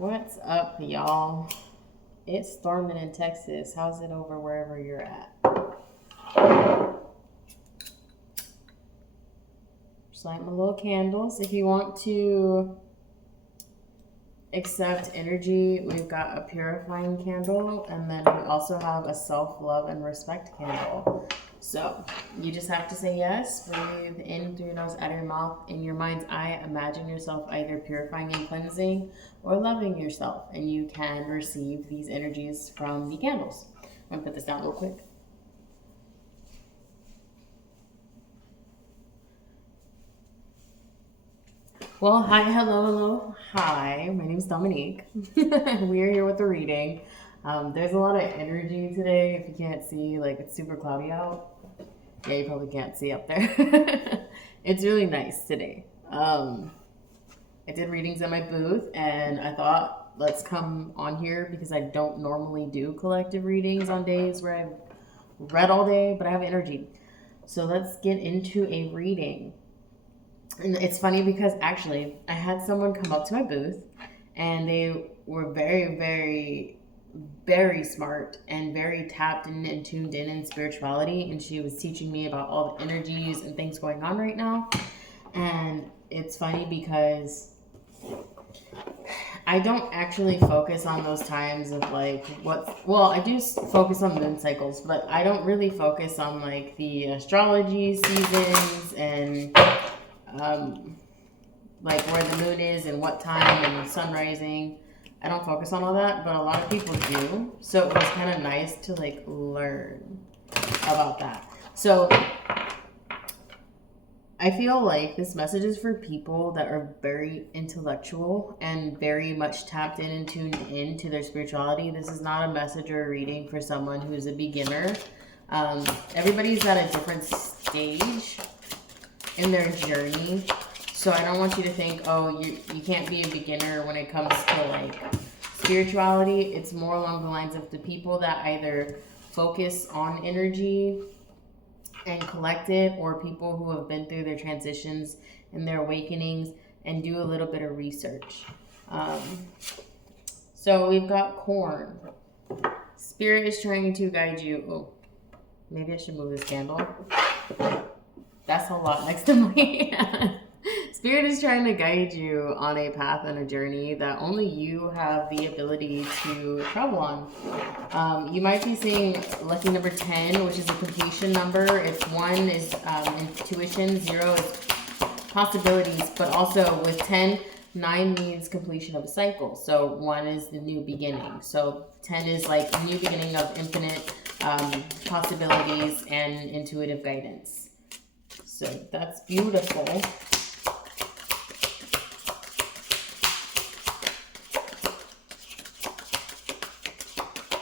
What's up, y'all? It's storming in Texas. How's it over wherever you're at? Just light my little candles. If you want to accept energy, we've got a purifying candle, and then we also have a self-love and respect candle. So you just have to say yes, breathe in through your nose, out of your mouth. In your mind's eye, imagine yourself either purifying and cleansing or loving yourself, and you can receive these energies from the candles. I'm gonna put this down real quick. Well, hi, hello, hi. My name is Dominique. We are here with the reading. There's a lot of energy today. If you can't see, like, it's super cloudy out. Yeah, you probably can't see up there. It's really nice today. I did readings at my booth, and I thought, let's come on here because I don't normally do collective readings on days where I've read all day, but I have energy. So let's get into a reading. And it's funny because actually I had someone come up to my booth, and they were very, very, very smart and very tapped in and tuned in spirituality, and she was teaching me about all the energies and things going on right now. And it's funny because I don't actually focus on those times of like I do focus on moon cycles, but I don't really focus on like the astrology seasons and like where the moon is and what time and the sun rising. I don't focus on all that, but a lot of people do. So it was kind of nice to like learn about that. So I feel like this message is for people that are very intellectual and very much tapped in and tuned into their spirituality. This is not a message or a reading for someone who's a beginner. Everybody's at a different stage in their journey. So I don't want you to think, oh, you can't be a beginner when it comes to like spirituality. It's more along the lines of the people that either focus on energy and collective, or people who have been through their transitions and their awakenings and do a little bit of research. So we've got corn. Spirit is trying to guide you. Oh, maybe I should move this candle. That's a lot next to my Spirit is trying to guide you on a path and a journey that only you have the ability to travel on. You might be seeing lucky number 10, which is a completion number. It's 1 is intuition, 0 is possibilities, but also with 10, 9 means completion of a cycle. So 1 is the new beginning. So 10 is like a new beginning of infinite possibilities and intuitive guidance. So that's beautiful.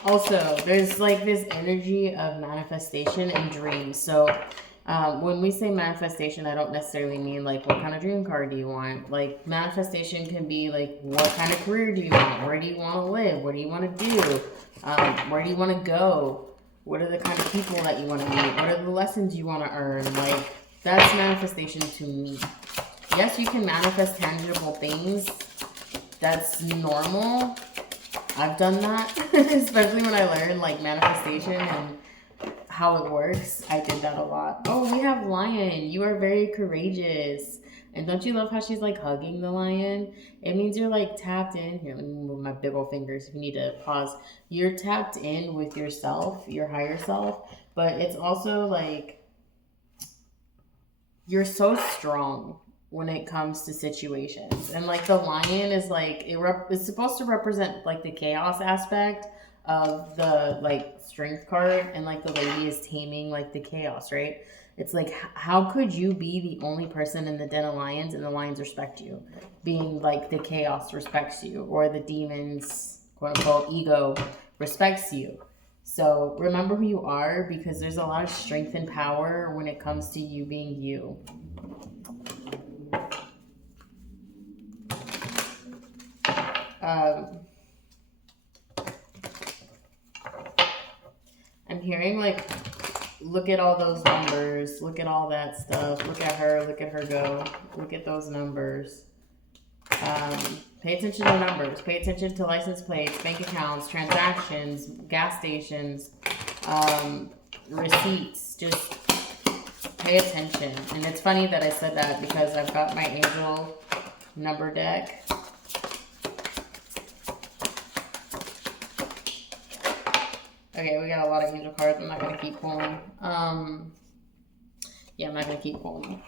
Also, there's like this energy of manifestation and dreams. So when we say manifestation, I don't necessarily mean like what kind of dream car do you want. Like manifestation can be like what kind of career do you want? Where do you want to live? What do you want to do? Where do you want to go? What are the kind of people that you want to meet? What are the lessons you want to earn? Like that's manifestation to me. Yes, you can manifest tangible things. That's normal. I've done that, especially when I learned like manifestation and how it works. I did that a lot. Oh, we have lion. You are very courageous. And don't you love how she's like hugging the lion? It means you're like tapped in. Here, let me move my big old fingers if you need to pause. You're tapped in with yourself, your higher self, but it's also like you're so strong when it comes to situations. And like the lion is like it's supposed to represent like the chaos aspect of the like strength card, and like the lady is taming like the chaos, right? It's like, how could you be the only person in the den of lions and the lions respect you, being like the chaos respects you, or the demons quote unquote ego respects you? So remember who you are, because there's a lot of strength and power when it comes to you being you. I'm hearing like, look at all those numbers, look at all that stuff, look at her go, look at those numbers. Pay attention to numbers. Pay attention to license plates, bank accounts, transactions, gas stations, receipts. Just pay attention. And it's funny that I said that because I've got my angel number deck. Okay, we got a lot of angel cards. I'm not going to keep pulling. Yeah, I'm not going to keep pulling.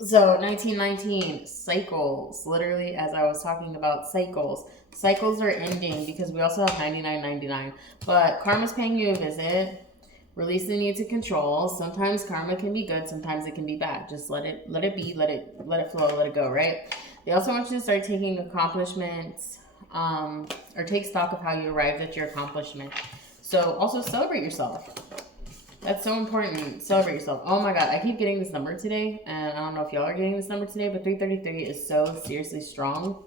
So 1919, cycles. Literally, as I was talking about cycles. Cycles are ending because we also have 99.99. But karma's paying you a visit. Release the need to control. Sometimes karma can be good, sometimes it can be bad. Just let it be, let it flow, let it go, right? They also want you to start taking accomplishments, or take stock of how you arrived at your accomplishment. So also celebrate yourself. That's so important. Celebrate yourself. Oh my God, I keep getting this number today, and I don't know if y'all are getting this number today, but 333 is so seriously strong.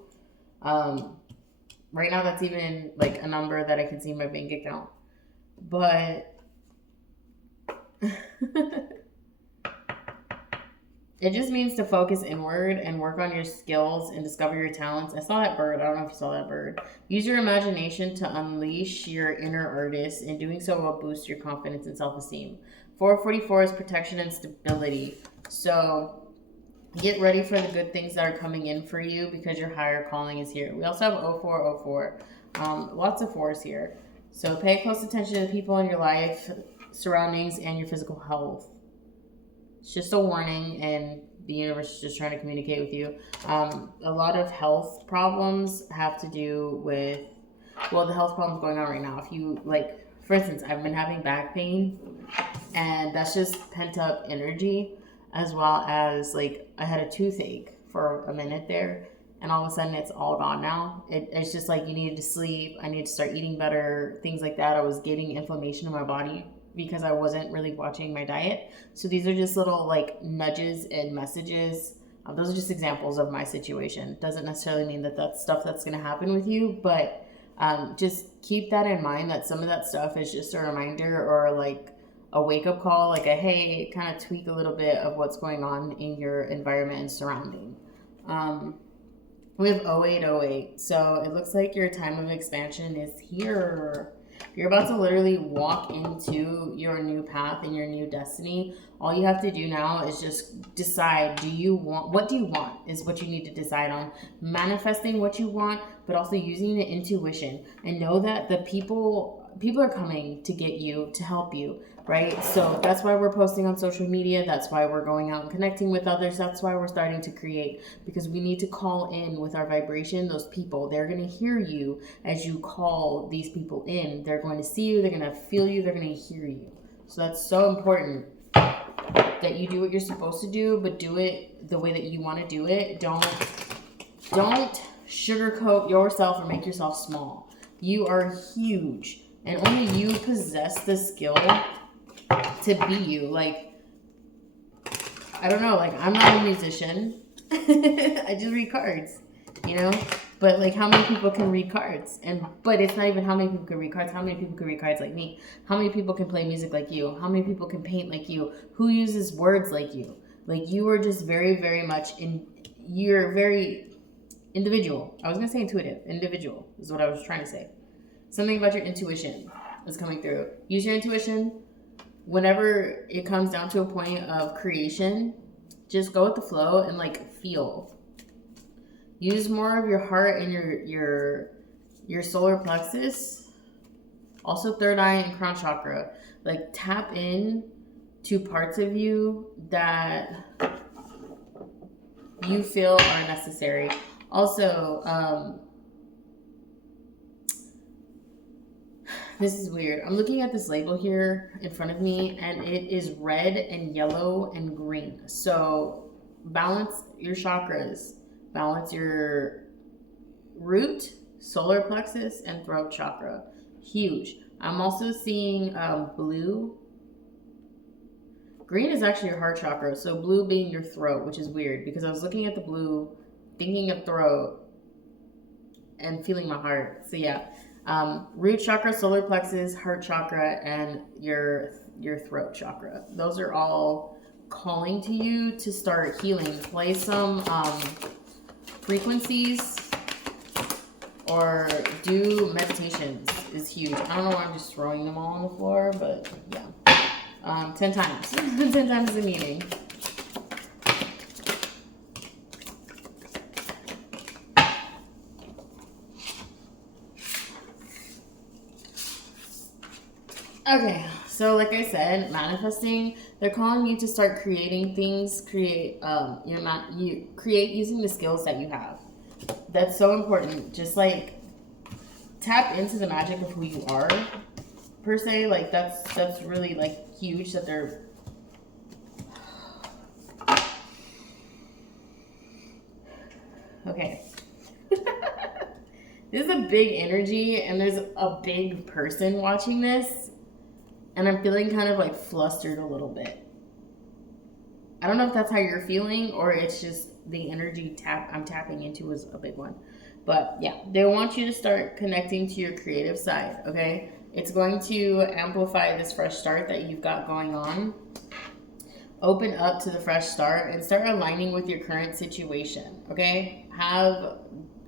Right now, that's even like a number that I can see in my bank account. But it just means to focus inward and work on your skills and discover your talents. I saw that bird. I don't know if you saw that bird. Use your imagination to unleash your inner artist. In doing so will boost your confidence and self-esteem. 444 is protection and stability. So get ready for the good things that are coming in for you because your higher calling is here. We also have 0404. Lots of fours here. So pay close attention to the people in your life, surroundings, and your physical health. It's just a warning, and the universe is just trying to communicate with you. A lot of health problems have to do with, well, the health problems going on right now. If you, like, for instance, I've been having back pain, and that's just pent up energy, as well as, like, I had a toothache for a minute there, and all of a sudden it's all gone now. It's just like you needed to sleep, I need to start eating better, things like that. I was getting inflammation in my body because I wasn't really watching my diet. So these are just little like nudges and messages. Those are just examples of my situation. Doesn't necessarily mean that that's stuff that's going to happen with you, but just keep that in mind, that some of that stuff is just a reminder or like a wake-up call, like a hey, kind of tweak a little bit of what's going on in your environment and surrounding. We have 0808. So it looks like your time of expansion is here. You're about to literally walk into your new path and your new destiny. All you have to do now is just decide, what do you want is what you need to decide on. Manifesting what you want, but also using the intuition, and know that the people are coming to get you, to help you, right? So that's why we're posting on social media. That's why we're going out and connecting with others. That's why we're starting to create, because we need to call in with our vibration those people. They're going to hear you as you call these people in. They're going to see you. They're going to feel you. They're going to hear you. So that's so important that you do what you're supposed to do, but do it the way that you want to do it. Don't sugarcoat yourself or make yourself small. You are huge, and only you possess the skill to be you. Like, I don't know, like, I'm not a musician. I just read cards, you know? But like, how many people can read cards? But it's not even how many people can read cards. How many people can read cards like me? How many people can play music like you? How many people can paint like you? Who uses words like you? Like, you are just very, very much you're very individual. I was gonna say intuitive. Individual is what I was trying to say. Something about your intuition is coming through. Use your intuition. Whenever it comes down to a point of creation, just go with the flow and like feel. Use more of your heart and your solar plexus. Also third eye and crown chakra. Like, tap in to parts of you that you feel are necessary. Also, this is weird. I'm looking at this label here in front of me, and it is red and yellow and green. So balance your chakras. Balance your root, solar plexus, and throat chakra. Huge. I'm also seeing blue. Green is actually your heart chakra. So blue being your throat, which is weird because I was looking at the blue, thinking of throat, and feeling my heart. So yeah. Root chakra, solar plexus, heart chakra, and your throat chakra. Those are all calling to you to start healing. Play some frequencies or do meditations is huge. I don't know why I'm just throwing them all on the floor, but yeah. 10 times. 10 times the meaning. Okay, so like I said, manifesting, they're calling you to start creating things, create using the skills that you have. That's so important. Just like tap into the magic of who you are, per se. Like that's really like huge that they're okay. This is a big energy and there's a big person watching this. And I'm feeling kind of like flustered a little bit. I don't know if that's how you're feeling or it's just the energy I'm tapping into is a big one. But yeah, they want you to start connecting to your creative side, okay? It's going to amplify this fresh start that you've got going on. Open up to the fresh start and start aligning with your current situation, okay? Have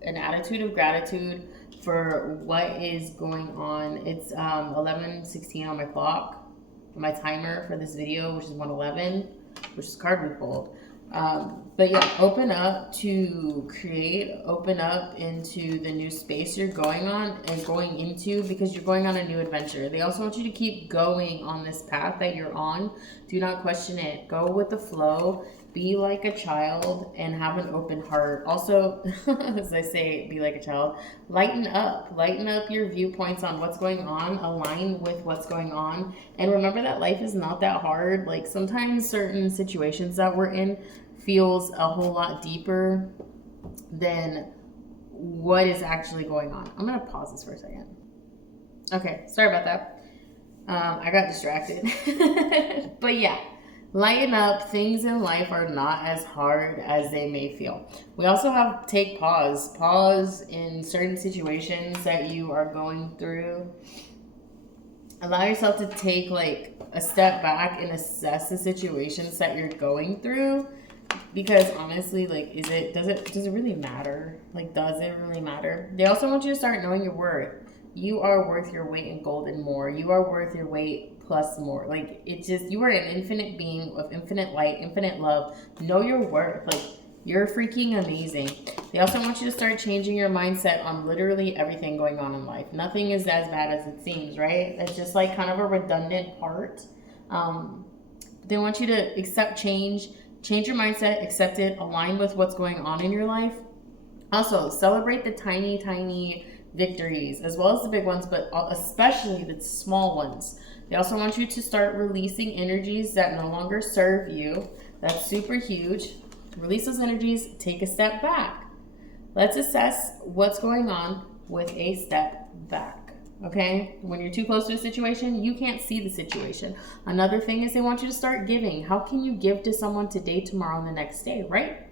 an attitude of gratitude for what is going on. It's 11:16 on my clock, my timer for this video, which is 1:11, which is card we pulled. But yeah, open up to create, open up into the new space you're going on and going into because you're going on a new adventure. They also want you to keep going on this path that you're on. Do not question it. Go with the flow. Be like a child and have an open heart. Also, as I say, be like a child. Lighten up your viewpoints on what's going on. Align with what's going on. And remember that life is not that hard. Like sometimes certain situations that we're in feels a whole lot deeper than what is actually going on. I'm going to pause this for a second. Okay, sorry about that. I got distracted. But yeah. Lighten up. Things in life are not as hard as they may feel. We also have take pause. Pause in certain situations that you are going through. Allow yourself to take like a step back and assess the situations that you're going through. Because honestly, like, does it really matter? Like, does it really matter? They also want you to start knowing your worth. You are worth your weight in gold and more. You are worth your weight plus more. Like, it's just, you are an infinite being with infinite light, infinite love. Know your worth. Like, you're freaking amazing. They also want you to start changing your mindset on literally everything going on in life. Nothing is as bad as it seems, right? It's just like kind of a redundant part. They want you to accept change your mindset, accept it, align with what's going on in your life. Also, celebrate the tiny victories as well as the big ones, but especially the small ones. They also want you to start releasing energies that no longer serve you. That's super huge. Release those energies, take a step back. Let's assess what's going on with a step back. Okay? When you're too close to a situation, you can't see the situation. Another thing is they want you to start giving. How can you give to someone today, tomorrow, and the next day, right?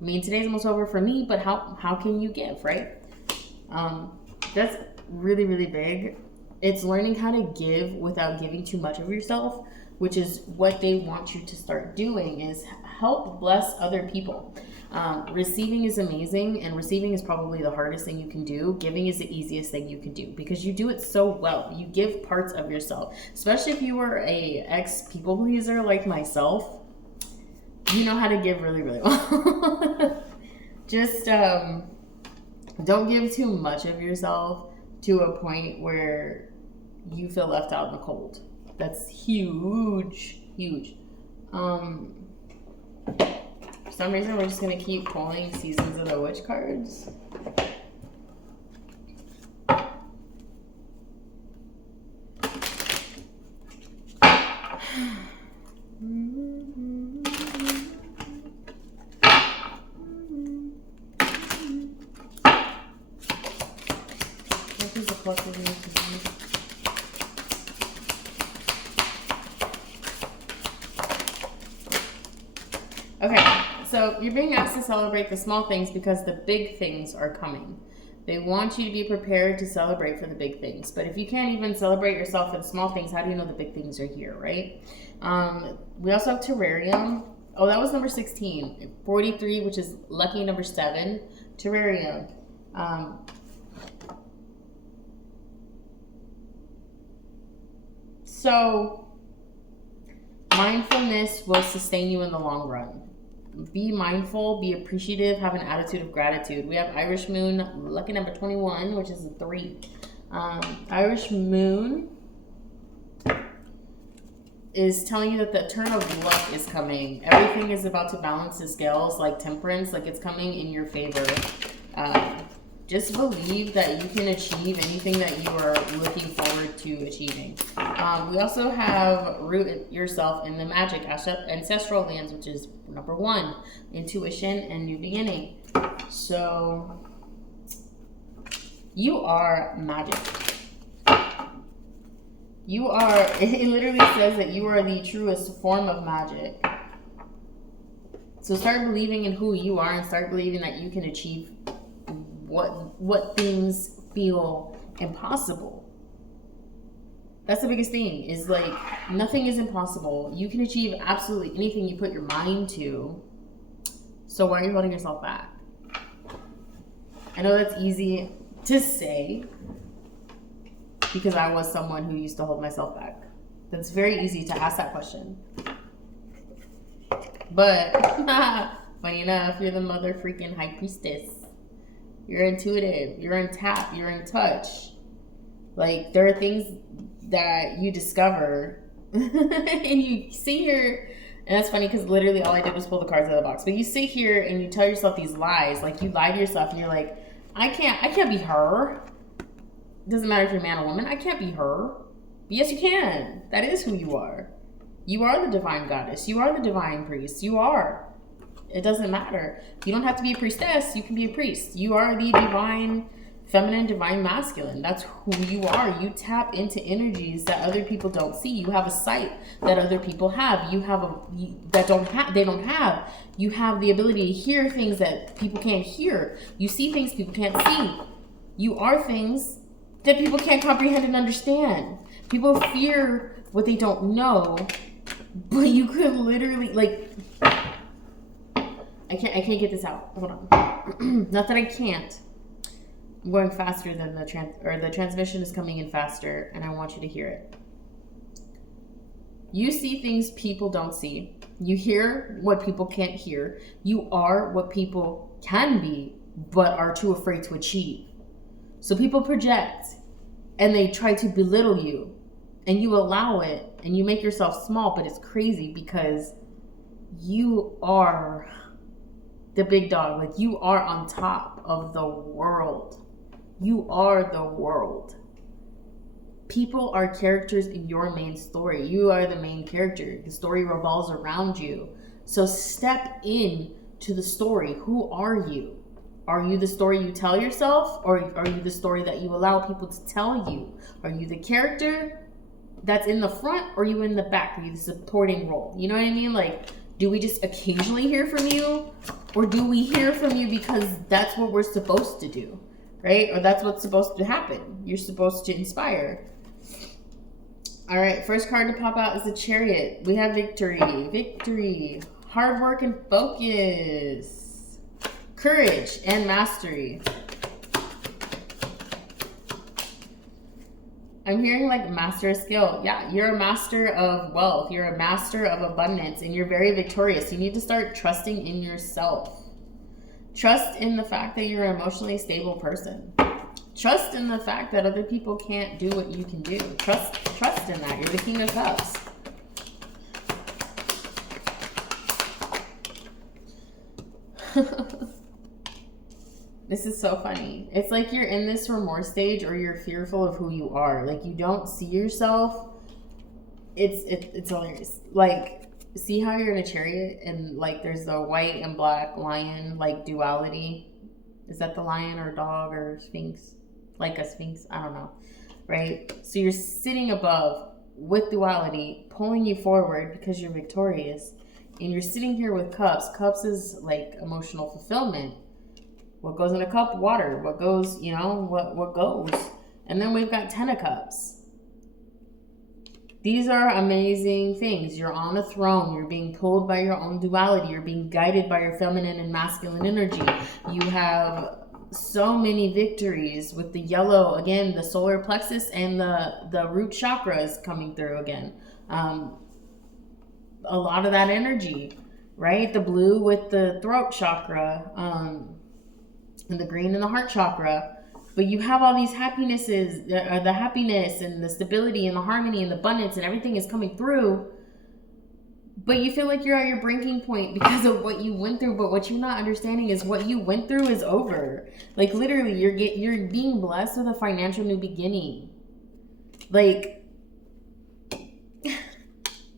I mean, today's almost over for me, but how can you give, right? That's really big. It's learning how to give without giving too much of yourself, which is what they want you to start doing, is help bless other people. Receiving is amazing, and receiving is probably the hardest thing you can do. Giving is the easiest thing you can do because you do it so well. You give parts of yourself, especially if you were a ex-people pleaser like myself. You know how to give really well. Just don't give too much of yourself to a point where you feel left out in the cold. That's huge. For some reason, we're just going to keep pulling Seasons of the Witch cards. What is the plus of these? Okay, so you're being asked to celebrate the small things because the big things are coming. They want you to be prepared to celebrate for the big things. But if you can't even celebrate yourself for the small things, how do you know the big things are here, right? We also have Terrarium. Oh, that was number 16. 43, which is lucky number 7. Terrarium. So mindfulness will sustain you in the long run. Be mindful, be appreciative, have an attitude of gratitude. We have Irish Moon, lucky number 21, which is a 3. Irish Moon is telling you that the turn of luck is coming. Everything is about to balance the scales, like temperance, like it's coming in your favor. Just believe that you can achieve anything that you are looking forward to achieving. We also have root yourself in the magic ancestral lands, which is number 1, intuition and new beginning. So you are magic. You are, it literally says that you are the truest form of magic. So start believing in who you are and start believing that you can achieve what things feel impossible. That's the biggest thing, is like nothing is impossible. You can achieve absolutely anything you put your mind to. So why are you holding yourself back? I know that's easy to say because I was someone who used to hold myself back. That's very easy to ask that question. But funny enough, you're the mother freaking high priestess. You're intuitive, you're in tap, you're in touch. Like, there are things that you discover and you sit here, and that's funny because literally all I did was pull the cards out of the box. But you sit here and you tell yourself these lies, like you lie to yourself and you're like, I can't be her. It doesn't matter if you're a man or woman, I can't be her. But yes, you can. That is who you are. You are the divine goddess. You are the divine priest. You are. It doesn't matter. You don't have to be a priestess. You can be a priest. You are the divine feminine, divine masculine. That's who you are. You tap into energies that other people don't see. You have a sight that other people have. You have they don't have. You have the ability to hear things that people can't hear. You see things people can't see. You are things that people can't comprehend and understand. People fear what they don't know, but you could literally, like, I can't get this out. Hold on. Not that I can't. I'm going faster than the transmission is coming in faster, and I want you to hear it. You see things people don't see. You hear what people can't hear. You are what people can be, but are too afraid to achieve. So people project, and they try to belittle you, and you allow it, and you make yourself small, but it's crazy because you are the big dog. Like, you are on top of the world. You are the world. People are characters in your main story. You are the main character. The story revolves around you. So step in to the story. Who are you? Are you the story you tell yourself, or are you the story that you allow people to tell you? Are you the character that's in the front, or are you in the back? Are you the supporting role? You know what I mean? Like, do we just occasionally hear from you, or do we hear from you because that's what we're supposed to do, right? Or that's what's supposed to happen. You're supposed to inspire. All right, first card to pop out is the Chariot. We have victory, hard work and focus, courage and mastery. I'm hearing like master a skill. Yeah, you're a master of wealth. You're a master of abundance, and you're very victorious. You need to start trusting in yourself. Trust in the fact that you're an emotionally stable person. Trust in the fact that other people can't do what you can do. Trust in that. You're the King of Cups. This is so funny. It's like you're in this remorse stage, or you're fearful of who you are. Like, you don't see yourself. It's hilarious. Like, see how you're in a chariot and like there's the white and black lion, like duality. Is that the lion or dog or sphinx? Like a sphinx, I don't know. Right? So you're sitting above with duality, pulling you forward because you're victorious. And you're sitting here with cups. Cups is like emotional fulfillment. What goes in a cup? Water. What goes, what goes? And then we've got 10 of Cups. These are amazing things. You're on a throne. You're being pulled by your own duality. You're being guided by your feminine and masculine energy. You have so many victories with the yellow, again, the solar plexus and the root chakra is coming through again. A lot of that energy, right? The blue with the throat chakra, and the green in the heart chakra. But you have all these happinesses, the happiness and the stability and the harmony and the abundance and everything is coming through. But you feel like you're at your breaking point because of what you went through. But what you're not understanding is what you went through is over. Like literally, you're being blessed with a financial new beginning. Like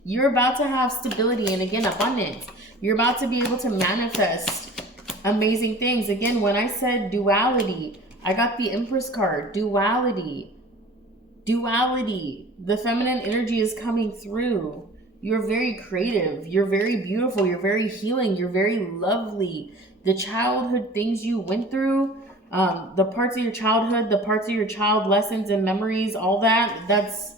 you're about to have stability and again abundance. You're about to be able to manifest amazing things. Again, when I said duality, I got the Empress card. Duality. The feminine energy is coming through. You're very creative. You're very beautiful. You're very healing. You're very lovely. The childhood things you went through, the parts of your childhood, the parts of your child lessons and memories, all that's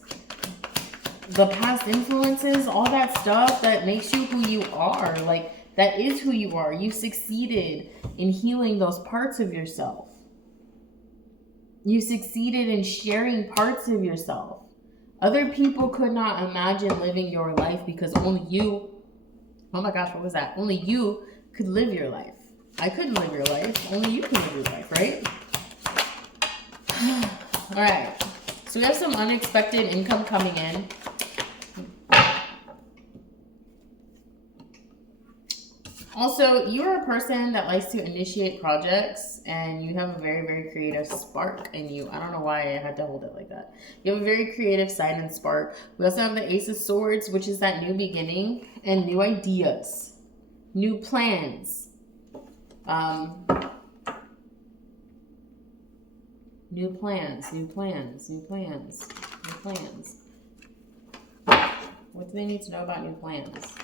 the past influences, all that stuff that makes you who you are. Like, that is who you are. You succeeded in healing those parts of yourself. You succeeded in sharing parts of yourself. Other people could not imagine living your life because only you, oh my gosh, what was that? Only you could live your life. I couldn't live your life. Only you can live your life, right? All right. So we have some unexpected income coming in. Also, you're a person that likes to initiate projects and you have a very, very creative spark in you. I don't know why I had to hold it like that. You have a very creative side and spark. We also have the Ace of Swords, which is that new beginning and new ideas, new plans. New plans. What do they need to know about new plans?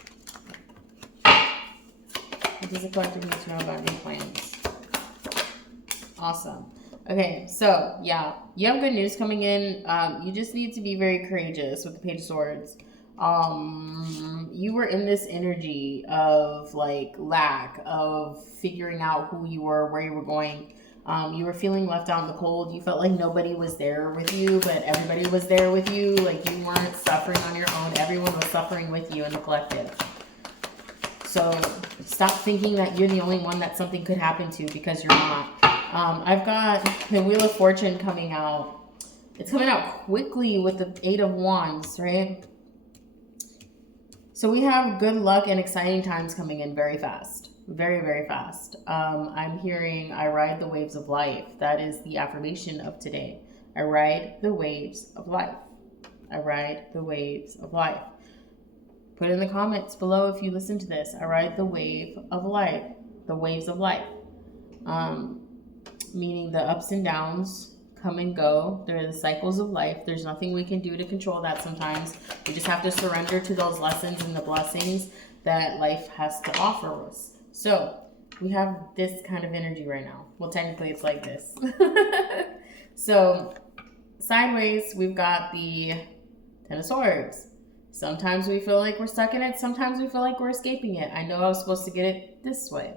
What does the collective need to know about new plans? Awesome. Okay, so yeah, you have good news coming in. You just need to be very courageous with the Page of Swords. You were in this energy of like lack of figuring out who you were, where you were going. You were feeling left out in the cold. You felt like nobody was there with you, but everybody was there with you. Like you weren't suffering on your own. Everyone was suffering with you in the collective. So stop thinking that you're the only one that something could happen to, because you're not. I've got the Wheel of Fortune coming out. It's coming out quickly with the Eight of Wands, right? So we have good luck and exciting times coming in very fast. Very, very fast. I'm hearing, I ride the waves of life. That is the affirmation of today. I ride the waves of life. I ride the waves of life. Put in the comments below if you listen to this. I ride the wave of life. The waves of life. Meaning the ups and downs come and go. They're the cycles of life. There's nothing we can do to control that sometimes. We just have to surrender to those lessons and the blessings that life has to offer us. So we have this kind of energy right now. Well, technically it's like this. So sideways, we've got the Ten of Swords. Sometimes we feel like we're stuck in it. Sometimes we feel like we're escaping it. I know I was supposed to get it this way.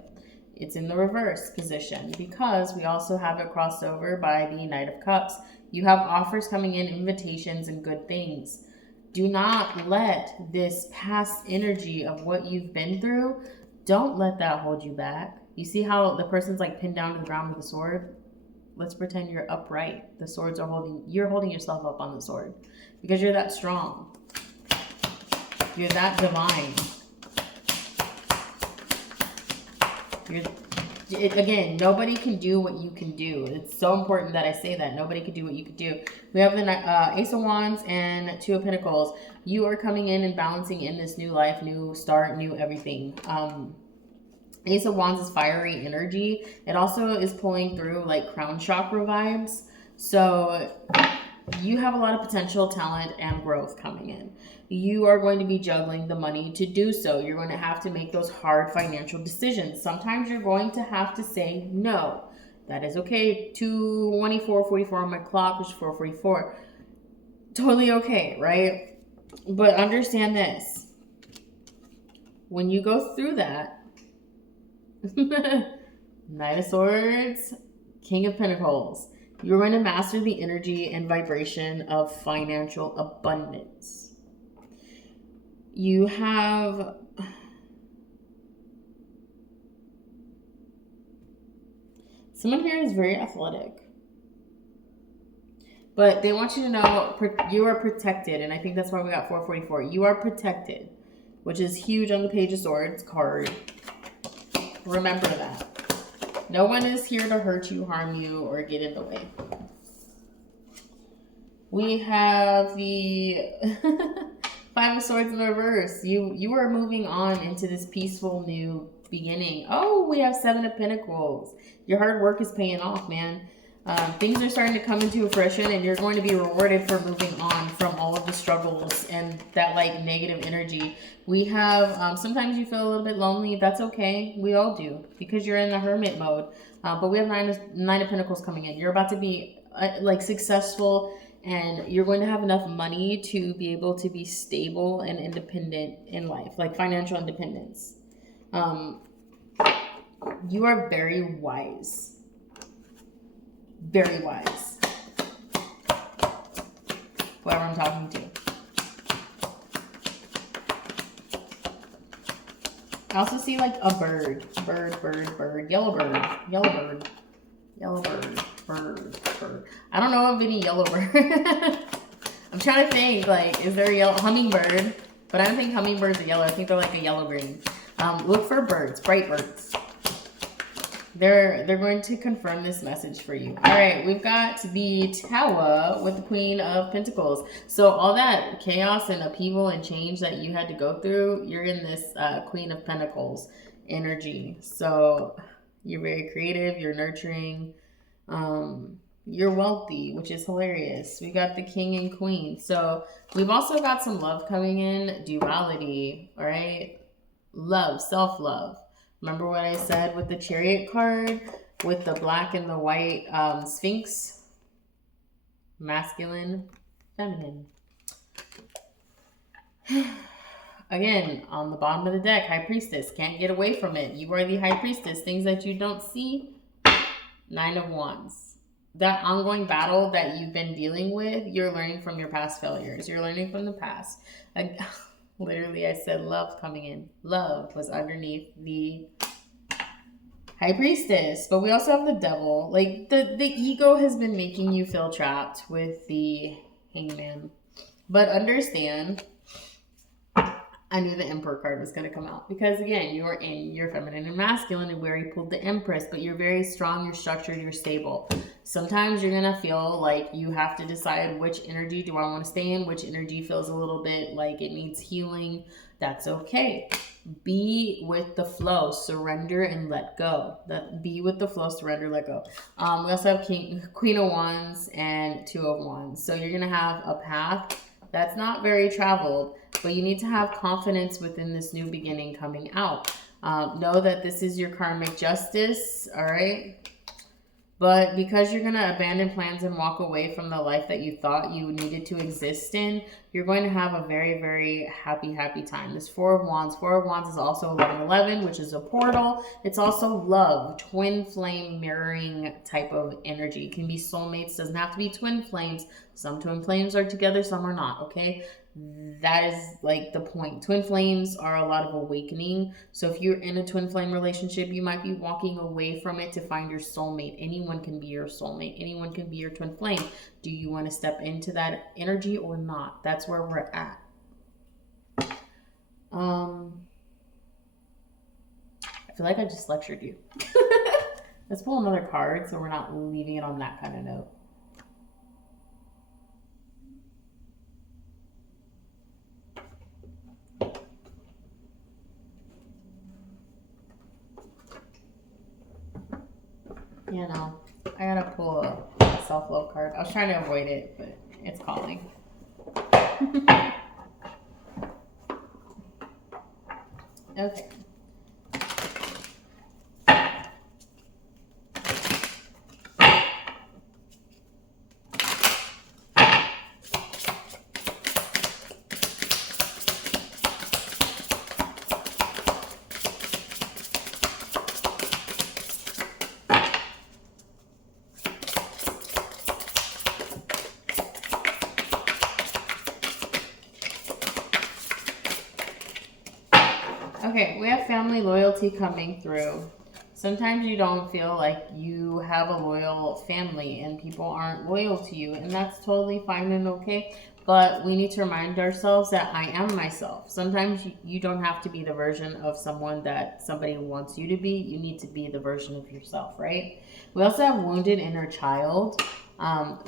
It's in the reverse position because we also have it crossed over by the Knight of Cups. You have offers coming in, invitations, and good things. Do not let this past energy of what you've been through, don't let that hold you back. You see how the person's like pinned down to the ground with a sword? Let's pretend you're upright. The swords are you're holding yourself up on the sword because you're that strong. You're that divine. Again, nobody can do what you can do. It's so important that I say that. Nobody can do what you can do. We have the Ace of Wands and Two of Pentacles. You are coming in and balancing in this new life, new start, new everything. Ace of Wands is fiery energy. It also is pulling through like crown chakra vibes. So you have a lot of potential, talent, and growth coming in. You are going to be juggling the money to do so. You're going to have to make those hard financial decisions. Sometimes you're going to have to say no. That is okay. 2:24:44 on my clock, which is 4:44. Totally okay, right? But understand this. When you go through that, Knight of Swords, King of Pentacles, you're going to master the energy and vibration of financial abundance. You have... Someone here is very athletic. But they want you to know you are protected. And I think that's why we got 444. You are protected, which is huge on the Page of Swords card. Remember that. No one is here to hurt you, harm you, or get in the way. We have the Five of Swords in reverse. You are moving on into this peaceful new beginning. Oh, we have Seven of Pentacles. Your hard work is paying off, man. Things are starting to come into fruition, and you're going to be rewarded for moving on from all of the struggles and that like negative energy. We have, sometimes you feel a little bit lonely. That's okay. We all do, because you're in the hermit mode. But we have Nine of Pentacles coming in. You're about to be like successful, and you're going to have enough money to be able to be stable and independent in life, like financial independence. You are very wise. Very wise. Whoever I'm talking to. I also see like a bird. Bird. Yellow bird. I don't know of any yellow bird. I'm trying to think, like, is there a yellow hummingbird? But I don't think hummingbirds are yellow. I think they're like a yellow green. Look for birds, bright birds. They're going to confirm this message for you. All right, we've got the Tower with the Queen of Pentacles. So all that chaos and upheaval and change that you had to go through, you're in this Queen of Pentacles energy. So you're very creative, you're nurturing, you're wealthy, which is hilarious. We got the King and Queen. So we've also got some love coming in, duality, all right? Love, self-love. Remember what I said with the Chariot card, with the black and the white Sphinx? Masculine, feminine. Again, on the bottom of the deck, High Priestess. Can't get away from it. You are the High Priestess. Things that you don't see. Nine of Wands. That ongoing battle that you've been dealing with, you're learning from your past failures. You're learning from the past. Literally, I said love coming in. Love was underneath the High Priestess. But we also have the Devil. Like, the ego has been making you feel trapped with the Hangman. But understand, I knew the Emperor card was going to come out. Because, again, you're in your feminine and masculine, and we already pulled the Empress. But you're very strong, you're structured, you're stable. Sometimes you're going to feel like you have to decide which energy do I want to stay in, which energy feels a little bit like it needs healing. That's okay. Be with the flow. Surrender and let go. Be with the flow, surrender, let go. We also have Queen of Wands and Two of Wands. So you're going to have a path that's not very traveled, but you need to have confidence within this new beginning coming out. Know that this is your karmic justice, all right? But because you're going to abandon plans and walk away from the life that you thought you needed to exist in, you're going to have a very, very happy, happy time. This Four of Wands. Four of Wands is also 1111, which is a portal. It's also love, twin flame mirroring type of energy. It can be soulmates, doesn't have to be twin flames. Some twin flames are together, some are not, okay? That is like the point. Twin flames are a lot of awakening. So if you're in a twin flame relationship, you might be walking away from it to find your soulmate. Anyone can be your soulmate. Anyone can be your twin flame. Do you want to step into that energy or not? That's where we're at. I feel like I just lectured you. Let's pull another card so we're not leaving it on that kind of note. You know, I gotta pull a self-love card. I was trying to avoid it, but it's calling. Okay. get family loyalty coming through. Sometimes you don't feel like you have a loyal family and people aren't loyal to you, and that's totally fine and okay. But we need to remind ourselves that I am myself. Sometimes you don't have to be the version of someone that somebody wants you to be. You need to be the version of yourself, right? We also have wounded inner child.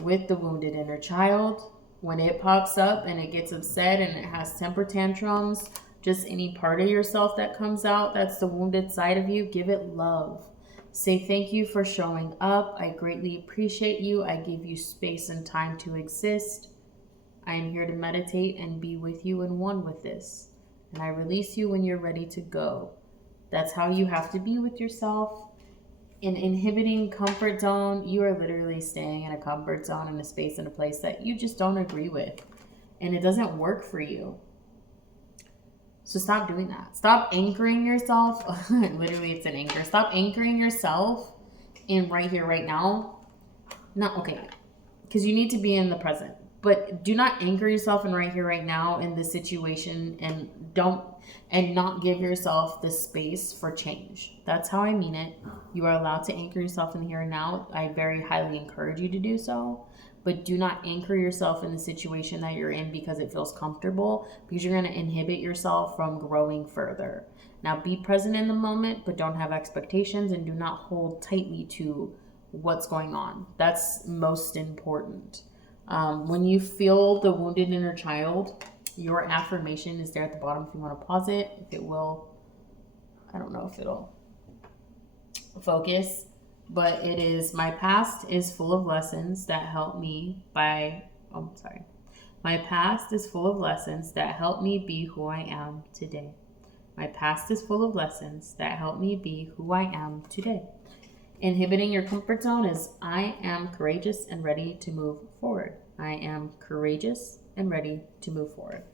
With the wounded inner child, when it pops up and it gets upset and it has temper tantrums, just any part of yourself that comes out, that's the wounded side of you, give it love. Say thank you for showing up. I greatly appreciate you. I give you space and time to exist. I am here to meditate and be with you and one with this. And I release you when you're ready to go. That's how you have to be with yourself. In inhibiting comfort zone, you are literally staying in a comfort zone, in a space, in a place that you just don't agree with. And it doesn't work for you. So stop doing that. Stop anchoring yourself. Literally, it's an anchor. Stop anchoring yourself in right here, right now. Not okay, because you need to be in the present. But do not anchor yourself in right here, right now in this situation, and not give yourself the space for change. That's how I mean it. You are allowed to anchor yourself in the here and now. I very highly encourage you to do so. But do not anchor yourself in the situation that you're in because it feels comfortable, because you're going to inhibit yourself from growing further. Now, be present in the moment, but don't have expectations, and do not hold tightly to what's going on. That's most important. When you feel the wounded inner child, your affirmation is there at the bottom if you want to pause it. If it will, I don't know if it'll focus. But it is, my past is full of lessons that help me My past is full of lessons that help me be who I am today. My past is full of lessons that help me be who I am today. Inhibiting your comfort zone is, I am courageous and ready to move forward. I am courageous and ready to move forward.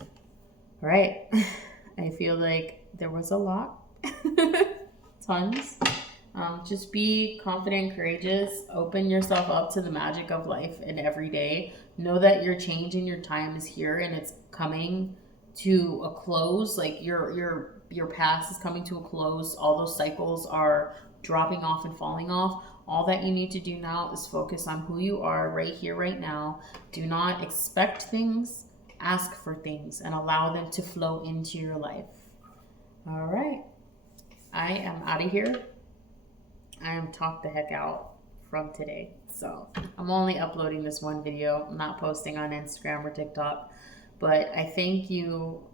All right. I feel like there was a lot. Tons. Just be confident, courageous, open yourself up to the magic of life in every day. Know that your change in your time is here and it's coming to a close. Like your past is coming to a close. All those cycles are dropping off and falling off. All that you need to do now is focus on who you are right here, right now. Do not expect things, ask for things, and allow them to flow into your life. All right. I am out of here. I am talked the heck out from today. So I'm only uploading this one video. I'm not posting on Instagram or TikTok. But I thank you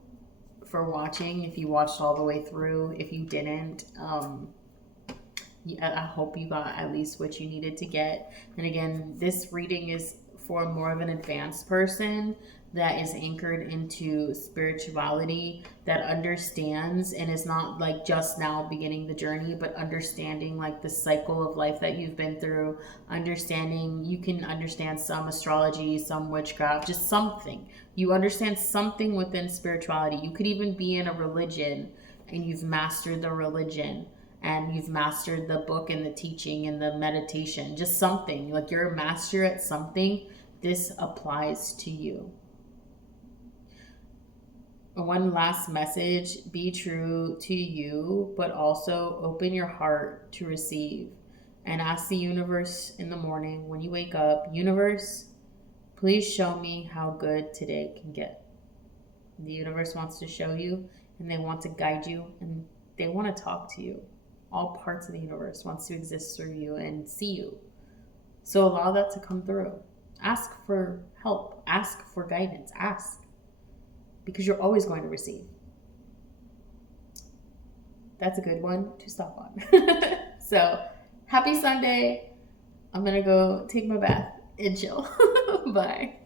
for watching. If you watched all the way through, if you didn't, I hope you got at least what you needed to get. And again, this reading is for more of an advanced person that is anchored into spirituality, that understands and is not like just now beginning the journey, but understanding like the cycle of life that you've been through, understanding, you can understand some astrology, some witchcraft, just something. You understand something within spirituality. You could even be in a religion and you've mastered the religion, and you've mastered the book and the teaching and the meditation, just something. Like you're a master at something. This applies to you. One last message, be true to you, but also open your heart to receive. And ask the universe in the morning when you wake up, universe, please show me how good today can get. The universe wants to show you, and they want to guide you, and they want to talk to you. All parts of the universe wants to exist through you and see you. So allow that to come through. Ask for help. Ask for guidance. Ask. Because you're always going to receive. That's a good one to stop on. So, happy Sunday. I'm going to go take my bath and chill. Bye.